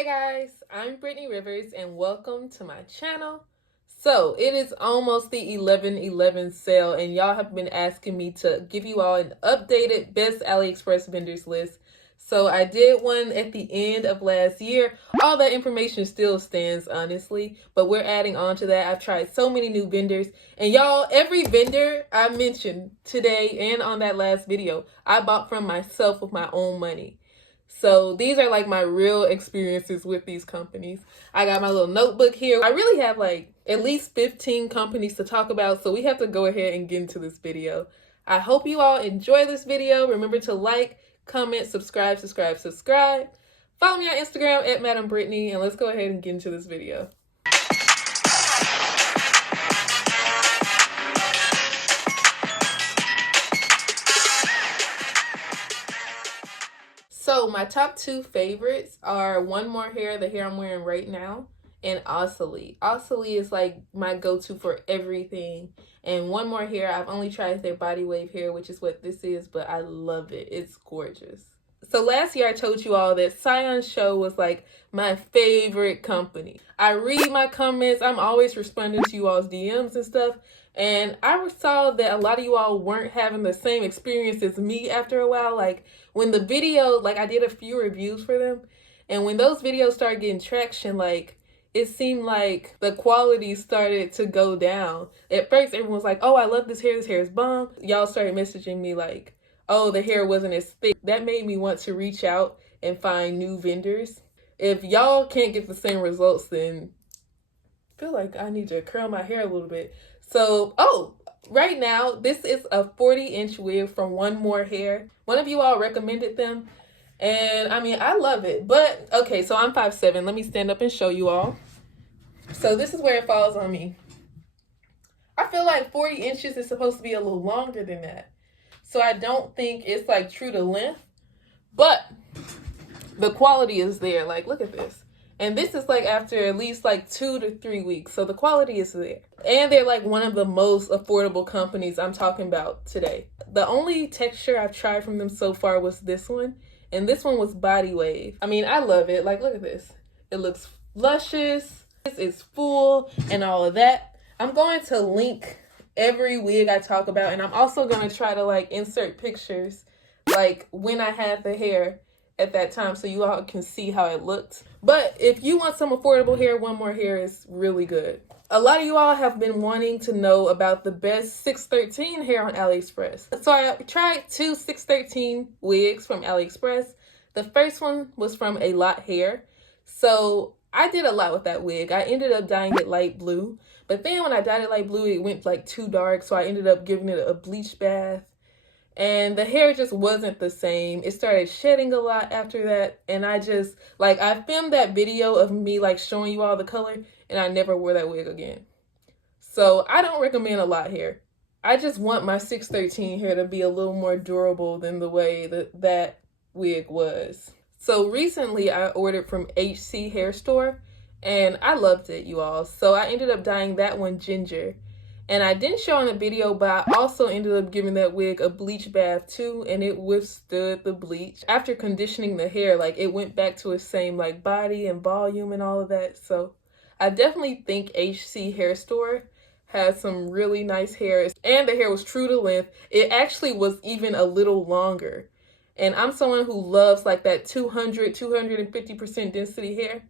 Hey guys, I'm Brittany Rivers and welcome to my channel. So it is almost the 11/11 sale and y'all have been asking me to give you all an updated best AliExpress vendors list. So I did one at the end of last year. All that information still stands, honestly, but we're adding on to that. I've tried so many new vendors, and y'all, every vendor I mentioned today and on that last video, I bought from myself with my own money. So these are like my real experiences with these companies. I got my little notebook here. I really have like at least 15 companies to talk about, so we have to go ahead and get into this video. I hope you all enjoy this video. Remember to like, comment, subscribe. Follow me on Instagram at Madam Brittany, and let's go ahead and get into this video. So my top two favorites are One More Hair, the hair I'm wearing right now, and Ossilee. Ossilee is like my go-to for everything. And One More Hair, I've only tried their body wave hair, which is what this is, but I love it. It's gorgeous. So last year I told you all that Siyun Show was like my favorite company. I read my comments. I'm always responding to you all's DMs and stuff. And I saw that a lot of you all weren't having the same experience as me after a while. Like when the video, like I did a few reviews for them. And when those videos started getting traction, like it seemed like the quality started to go down. At first, everyone was like, oh, I love this hair is bomb. Y'all started messaging me like, oh, the hair wasn't as thick. That made me want to reach out and find new vendors. If y'all can't get the same results, then I feel like I need to curl my hair a little bit. So, right now, this is a 40-inch wig from One More Hair. One of you all recommended them. And, I mean, I love it. But, okay, so I'm 5'7". Let me stand up and show you all. So, this is where it falls on me. I feel like 40 inches is supposed to be a little longer than that. So, I don't think it's, like, true to length. But the quality is there. Like, look at this. And this is, like, after at least, like, 2 to 3 weeks. So, the quality is there. And they're, like, one of the most affordable companies I'm talking about today. The only texture I've tried from them so far was this one. And this one was body wave. I mean, I love it. Like, look at this. It looks luscious. It's full and all of that. I'm going to link every wig I talk about. And I'm also going to try to, like, insert pictures, like, when I had the hair at that time so you all can see how it looked. But if you want some affordable hair, One More Hair is really good. A lot of you all have been wanting to know about the best 613 hair on AliExpress. So I tried 2 613 wigs from AliExpress. The first one was from A Lot Hair. So I did a lot with that wig. I ended up dyeing it light blue. But then when I dyed it light blue, it went like too dark. So I ended up giving it a bleach bath. And the hair just wasn't the same. It started shedding a lot after that. And I just, like, I filmed that video of me, like, showing you all the color. And I never wore that wig again. So I don't recommend A Lot Hair. I just want my 613 hair to be a little more durable than the way that wig was. So recently I ordered from HC Hair Store. And I loved it, you all. So I ended up dyeing that one ginger. And I didn't show in the video, but I also ended up giving that wig a bleach bath too, and it withstood the bleach. After conditioning the hair, like, it went back to its same, like, body and volume and all of that. So I definitely think HC Hair Store has some really nice hair, and the hair was true to length. It actually was even a little longer. And I'm someone who loves, like, that 250% density hair.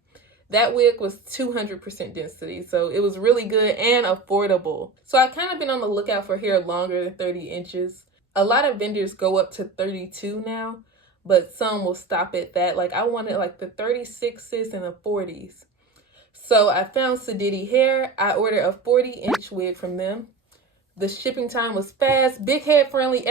That wig was 200% density, so it was really good and affordable. So I've kind of been on the lookout for hair longer than 30 inches. A lot of vendors go up to 32 now, but some will stop at that. Like, I wanted like the 36s and the 40s. So I found Seditty Hair. I ordered a 40-inch wig from them. The shipping time was fast, big head friendly.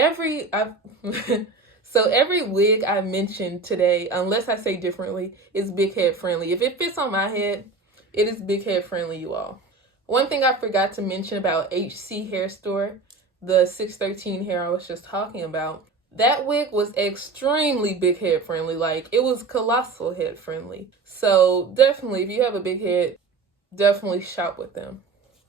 So every wig I mentioned today, unless I say differently, is big head friendly. If it fits on my head, it is big head friendly, you all. One thing I forgot to mention about HC Hair Store, the 613 hair I was just talking about, that wig was extremely big head friendly. Like, it was colossal head friendly. So definitely, if you have a big head, definitely shop with them.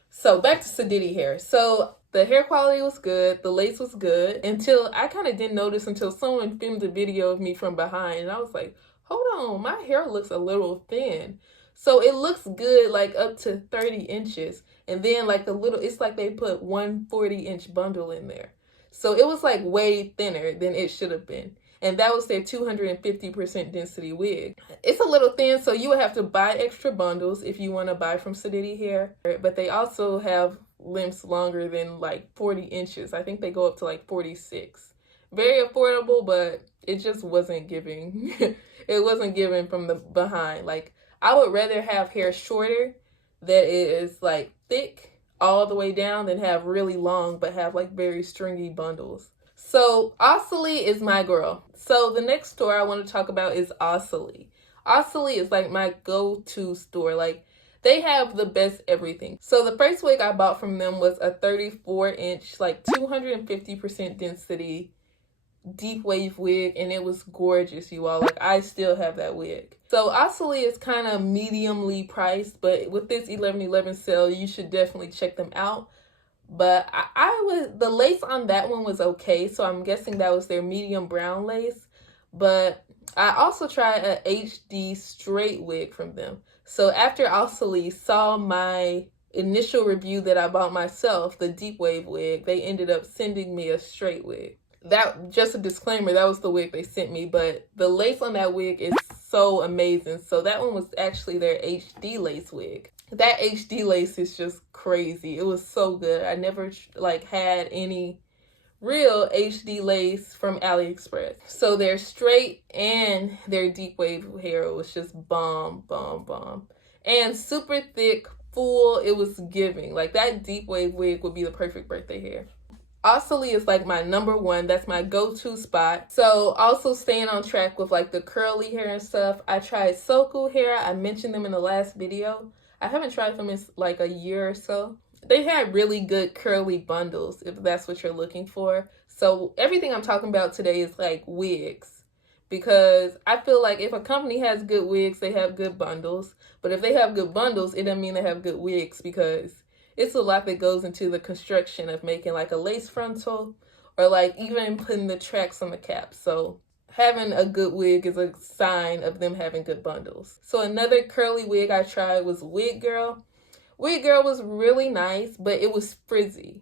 So back to Seditty Hair. So the hair quality was good, the lace was good, until I kind of didn't notice until someone filmed a video of me from behind, and I was like, hold on, my hair looks a little thin. So it looks good like up to 30 inches. And then like the little, it's like they put 140-inch bundle in there. So it was like way thinner than it should have been. And that was their 250% density wig. It's a little thin, so you would have to buy extra bundles if you want to buy from Seditty Hair. But they also have lengths longer than like 40 inches. I think they go up to like 46. Very affordable, but it just wasn't giving. It wasn't giving from the behind. Like, I would rather have hair shorter that is like thick all the way down than have really long but have like very stringy bundles. So Ossilee is my girl. So the next store I want to talk about is Ossilee. Ossilee is like my go-to store. Like, they have the best everything. So the first wig I bought from them was a 34-inch, like 250% density deep wave wig, and it was gorgeous, you all. Like, I still have that wig. So Ossilee is kind of mediumly priced, but with this 11/11 sale, you should definitely check them out. But the lace on that one was okay, so I'm guessing that was their medium brown lace. But I also tried a HD straight wig from them. So after Ossilee saw my initial review that I bought myself, the deep wave wig, they ended up sending me a straight wig. That, just a disclaimer, that was the wig they sent me, but the lace on that wig is so amazing. So that one was actually their HD lace wig. That HD lace is just crazy. It was so good. I never like had any real HD lace from Aliexpress. So their straight and their deep wave hair was just bomb, bomb, bomb. And super thick, full, it was giving. Like, that deep wave wig would be the perfect birthday hair. Ossilee is like my number one. That's my go-to spot. So also staying on track with like the curly hair and stuff, I tried CEXXY Hair. I mentioned them in the last video. I haven't tried them in like a year or so. They had really good curly bundles, if that's what you're looking for. So everything I'm talking about today is like wigs, because I feel like if a company has good wigs, they have good bundles. But if they have good bundles, it doesn't mean they have good wigs, because it's a lot that goes into the construction of making like a lace frontal, or like even putting the tracks on the cap. So having a good wig is a sign of them having good bundles. So another curly wig I tried was Wiggirl. Wiggirl was really nice, but it was frizzy.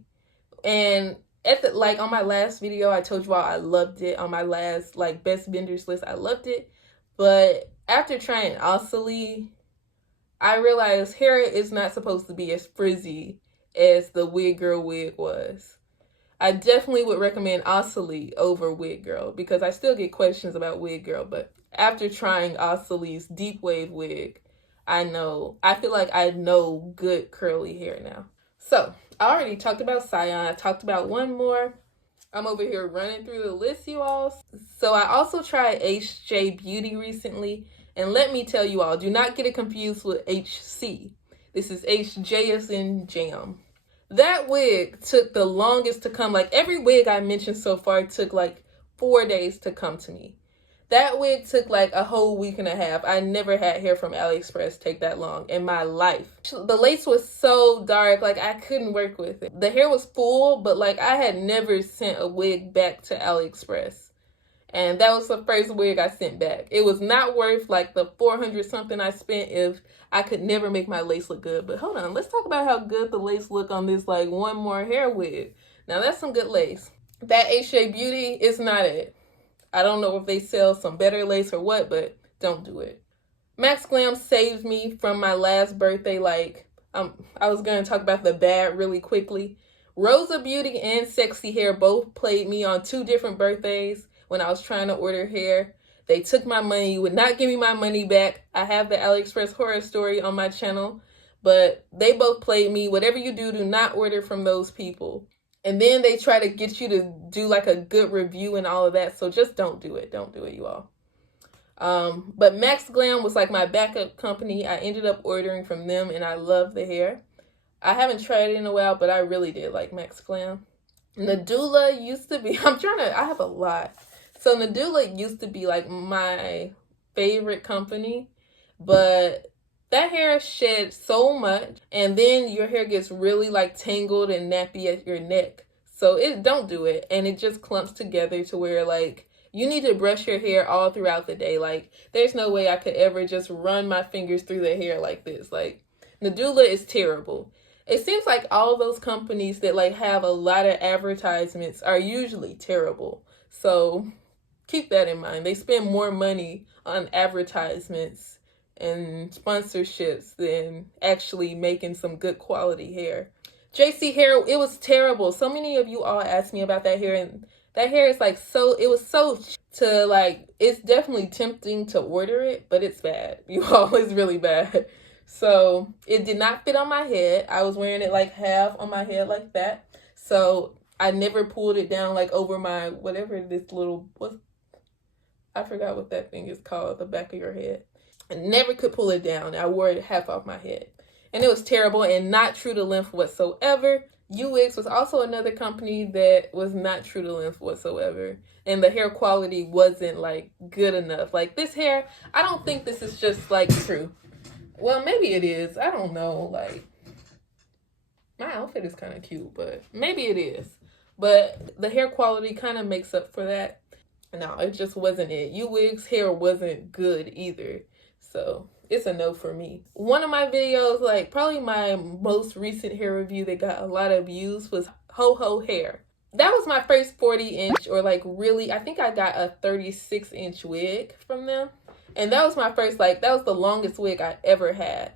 And at the, like on my last video, I told you all I loved it. On my last like best vendors list, I loved it. But after trying Ossilee, I realized hair is not supposed to be as frizzy as the Wiggirl wig was. I definitely would recommend Ossilee over Wiggirl, because I still get questions about Wiggirl, but after trying Ossilee's deep wave wig, I feel like I know good curly hair now. So I already talked about Siyun. I talked about one more. I'm over here running through the list, you all. So I also tried HJ Beauty recently. And let me tell you all, do not get it confused with HC. This is HJ as in jam. That wig took the longest to come. Like, every wig I mentioned so far took like 4 days to come to me. That wig took like a whole week and a half. I never had hair from Aliexpress take that long in my life. The lace was so dark, like I couldn't work with it. The hair was full, but like I had never sent a wig back to Aliexpress. And that was the first wig I sent back. It was not worth like the 400 something I spent if I could never make my lace look good. But hold on, let's talk about how good the lace look on this like one more hair wig. Now that's some good lace. That HJ Beauty is not it. I don't know if they sell some better lace or what, but don't do it. Maxglam saved me from my last birthday. Like, I was going to talk about the bad really quickly. Rosabeauty and CEXXY Hair both played me on 2 different birthdays when I was trying to order hair. They took my money, would not give me my money back. I have the AliExpress horror story on my channel, but they both played me. Whatever you do, do not order from those people. And then they try to get you to do like a good review and all of that. So just don't do it. Don't do it, you all. But Maxglam was like my backup company. I ended up ordering from them and I love the hair. I haven't tried it in a while, but I really did like Maxglam. Nadula used to be, I have a lot. So Nadula used to be like my favorite company, but that hair sheds so much, and then your hair gets really like tangled and nappy at your neck. So don't do it, and it just clumps together to where like You need to brush your hair all throughout the day. Like, there's no way I could ever just run my fingers through the hair like this. Like, Nadula is terrible. It seems like all those companies that like have a lot of advertisements are usually terrible. So keep that in mind. They spend more money on advertisements and sponsorships than actually making some good quality hair. JAYCEE hair, it was terrible. So many of you all asked me about that hair, and that hair is like it was so to like, it's definitely tempting to order it, but it's bad. You all, it's really bad. So it did not fit on my head. I was wearing it like half on my head like that. So I never pulled it down like over my, whatever this little, I forgot what that thing is called, the back of your head. I never could pull it down. I wore it half off my head. And it was terrible and not true to length whatsoever. Wigs was also another company that was not true to length whatsoever. And the hair quality wasn't like good enough. Like this hair, I don't think this is just like true. Well, maybe it is. I don't know. Like, my outfit is kind of cute, but maybe it is. But the hair quality kind of makes up for that. No, it just wasn't it. Wigs hair wasn't good either. So it's a no for me. One of my videos, like probably my most recent hair review that got a lot of views, was Hoho Hair. That was my first 40-inch, or like really, I think I got a 36-inch wig from them. And that was my first, like, that was the longest wig I ever had.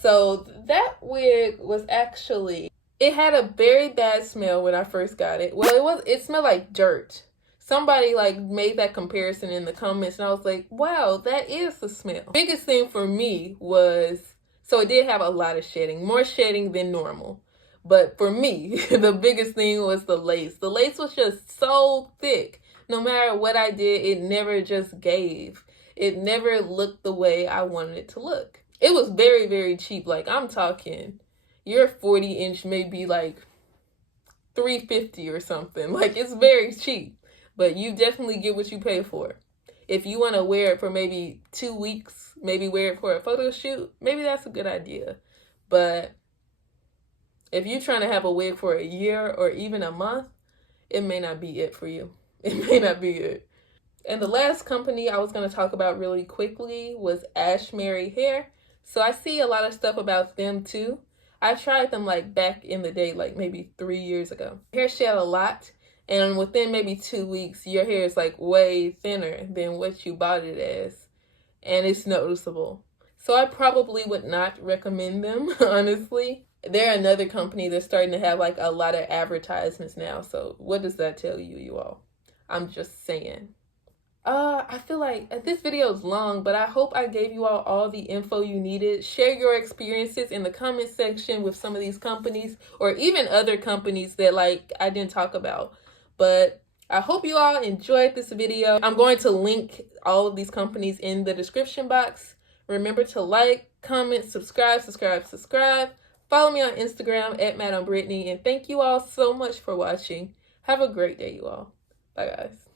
So that wig was actually, it had a very bad smell when I first got it. Well, it smelled like dirt. Somebody like made that comparison in the comments, and I was like, wow, that is the smell. Biggest thing for me was, so it did have a lot of shedding, more shedding than normal. But for me, the biggest thing was the lace. The lace was just so thick. No matter what I did, it never just gave. It never looked the way I wanted it to look. It was very, very cheap. Like, I'm talking, your 40-inch may be like $350 or something. Like, it's very cheap. But you definitely get what you pay for. If you want to wear it for maybe 2 weeks, maybe wear it for a photo shoot, maybe that's a good idea. But if you're trying to have a wig for a year or even a month, it may not be it for you. It may not be it. And the last company I was going to talk about really quickly was Ashimary Hair. So I see a lot of stuff about them too. I tried them like back in the day, like maybe 3 years ago. Hair shed a lot, and within maybe 2 weeks, your hair is like way thinner than what you bought it as. And it's noticeable. So I probably would not recommend them, honestly. They're another company that's starting to have like a lot of advertisements now. So what does that tell you, you all? I'm just saying. I feel like this video is long, but I hope I gave you all the info you needed. Share your experiences in the comment section with some of these companies, or even other companies that like I didn't talk about. But I hope you all enjoyed this video. I'm going to link all of these companies in the description box. Remember to like, comment, subscribe. Follow me on Instagram at Madam Brittany, and thank you all so much for watching. Have a great day, you all. Bye, guys.